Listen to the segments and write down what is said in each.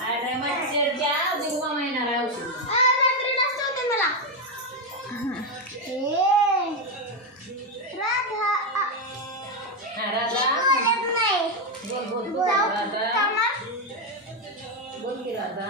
अरे मच्छरच्या बिगवा महिना राहू बोल की राधा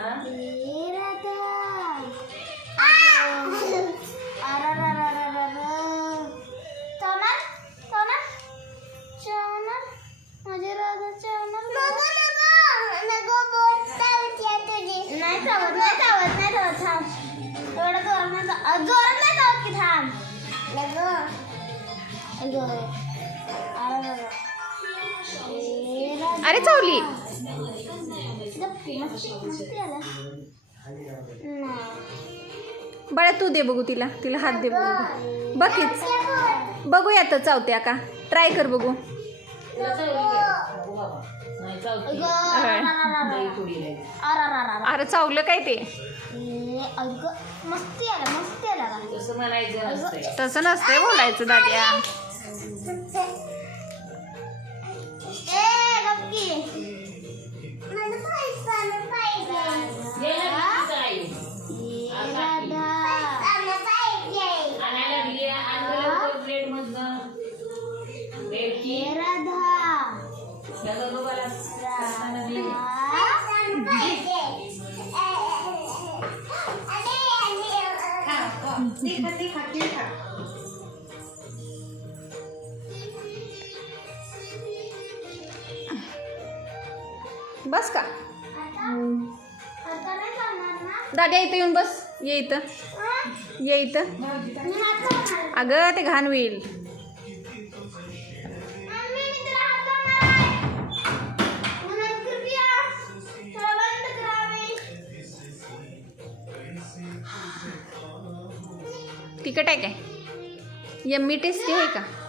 अरे चावली बाळा तू दे बघू तिला तिला हात दे बघू बघीच बघूया तर चावत्या का ट्राय कर बघू अरे चावलं काय ते तसं नसतंय बोलायचं दाद्या बस का दाद्या इथं येऊन बस ये इथं अगं ते घाण होईल तिखट आहे काय यम्मी टेस्टी आहे का